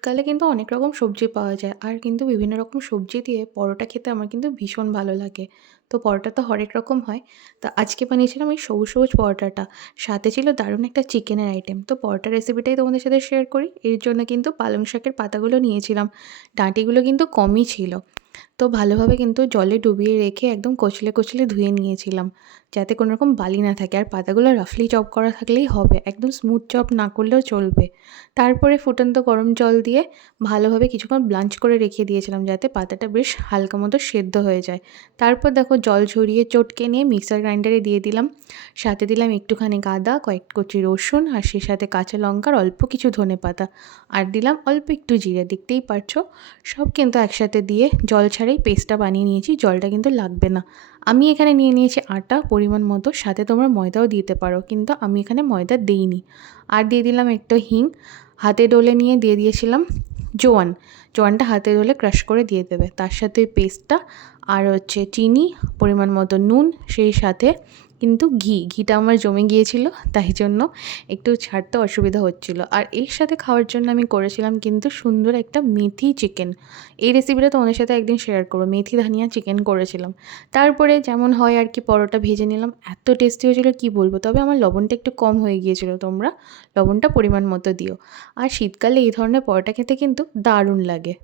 শীতকালে কিন্তু অনেক রকম সবজি পাওয়া যায়। আর কিন্তু বিভিন্ন রকম সবজি দিয়ে পরোটা খেতে আমার কিন্তু ভীষণ ভালো লাগে। তো পরোটা তো হরেক রকম হয়। তো আজকে বানিয়েছিলাম এই সবুজ, সবুজ পরোটাটা। সাথে ছিল দারুণ একটা চিকেনের আইটেম। তো পরোটার রেসিপিটাই তোমাদের সাথে শেয়ার করি। এর জন্য কিন্তু পালং শাকের পাতাগুলো নিয়েছিলাম। ডাঁটিগুলো কিন্তু কমই ছিল। তো ভালোভাবে কিন্তু জলে ডুবিয়ে রেখে একদম কচলে, কচলে ধুয়ে নিয়েছিলাম। যাতে কোনো রকম বালি না থাকে। আর পাতাগুলো রাফলি চপ করা থাকলেই হবে। একদম স্মুথ চপ না করলেও চলবে। তারপরে ফুটন্ত গরম জল দিয়ে ভালোভাবে কিছুক্ষণ ব্লাঞ্চ করে রেখে দিয়েছিলাম যাতে পাতাটা বেশ হালকা মতো সেদ্ধ হয়ে যায়। তারপর দেখো জল ঝরিয়ে চটকে নিয়ে মিক্সার গ্রাইন্ডারে দিয়ে দিলাম। সাথে দিলাম একটুখানি আদা, কয়েক কুচি রসুন আর সেই সাথে কাঁচা লঙ্কা আর অল্প কিছু ধনেপাতা। আর দিলাম অল্প একটু জিরে, দেখতেই পারছো। সব কিন্তু একসাথে দিয়ে জল ছাড়াই পেস্টটা বানিয়ে নিয়েছি, জলটা কিন্তু লাগবে না। আমি এখানে নিয়ে নিয়েছি আটা পরিমাণ মতো, সাথে তোমরা ময়দাও দিতে পারো, কিন্তু আমি এখানে ময়দা দেইনি। আর দিয়ে দিলাম একটু হিং, হাতে ডলে নিয়ে দিয়ে দিয়েছিলাম জোয়ান। জোয়ানটা হাতে ডলে ক্রাশ করে দিয়ে দেবে। তার সাথে ওই পেস্টটা আর হচ্ছে চিনি, পরিমাণ মতো নুন, সেই সাথে কিন্তু ঘিটা আমার জমে গিয়েছিল, তাই জন্য একটু ছাড়তে অসুবিধা হচ্ছিল। আর এর সাথে খাওয়ার জন্য আমি করেছিলাম কিন্তু সুন্দর একটা মেথি চিকেন। এই রেসিপিটা তোমাদের সাথে একদিন শেয়ার করবো। মেথি ধনিয়া চিকেন করেছিলাম। তারপরে যেমন হয় আর কি পরোটা ভেজে নিলাম, এত টেস্টি হয়েছিল কি বলবো। তবে আমার লবণটা একটু কম হয়ে গিয়েছিল, তোমরা লবণটা পরিমাণ মতো দিও। আর শীতকালে এই ধরনের পরোটা খেতে কিন্তু দারুণ লাগে।